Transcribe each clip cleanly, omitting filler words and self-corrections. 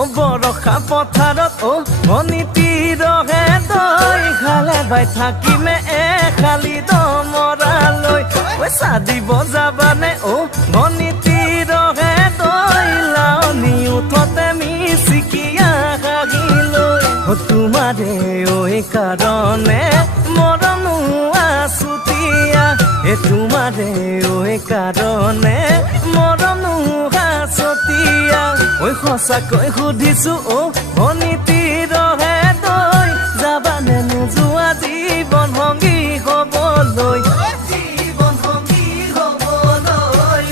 বৰষা পথাৰত মণিতি ৰহে তই খালে বাই থাকিমে খালি দমৰালৈ চাদিব যাবানে মণিতি ৰহে তই লাৱনি উঠতে মিচিকিয়া হাগিলৈ তোমাৰে কাৰণে মৰমো আছুতীয়া তোমাৰে কাৰণে মৰমো আছতীয়া সঁচাকৈ সুধিছো মণিতি ৰহে তই যাবানে নোযোৱা জীৱন সংগী হ'বলৈ জীৱন সংগী হ'বলৈ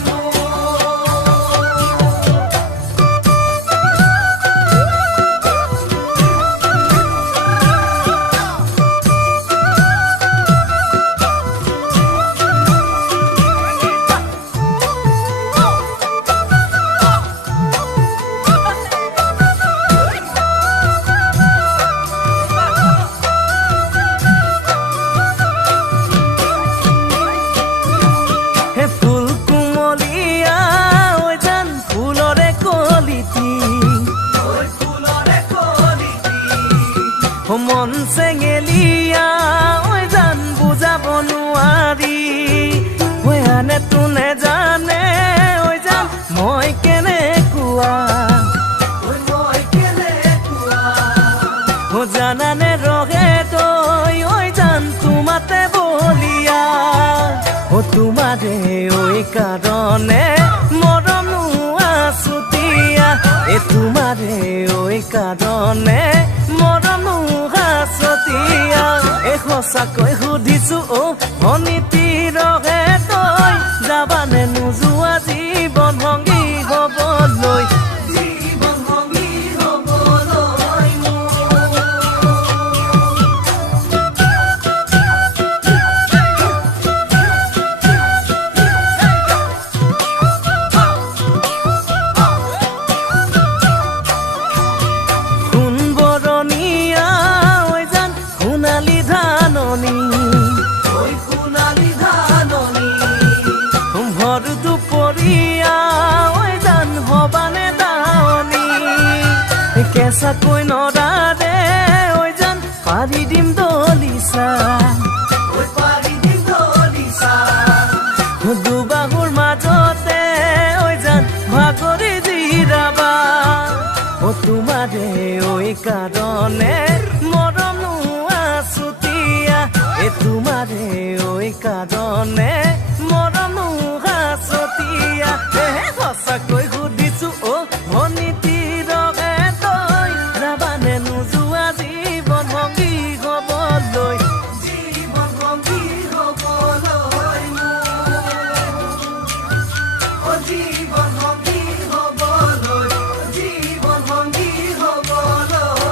মন চেঙেলিয়া জান বুজাব নোৱাৰি আনে তোনে জানে জান মই কেনেকুৱা জানানে ৰহে তই জান তোমাতে বলিয়া তোমাৰে কাৰণে মৰমো আছুতীয়া তোমাৰে কাৰণে মৰমো আছতীয়া সঁচাকৈ সুধিছো মণিতি ৰহে তই যাবানে নোযোৱা জীৱন সংগী হ'বলৈ জীৱন সংগী হ'বলৈ কেঁচাকৈ নৰাৰে জান পাৰি দিম দলিচা দুবাহুৰ মাজতে জান ভাগৰি জিৰাবা তোমাৰে কাৰণে মৰমো আছুতীয়া তোমাৰে কাৰণে মৰমো আছতীয়া সঁচাকৈ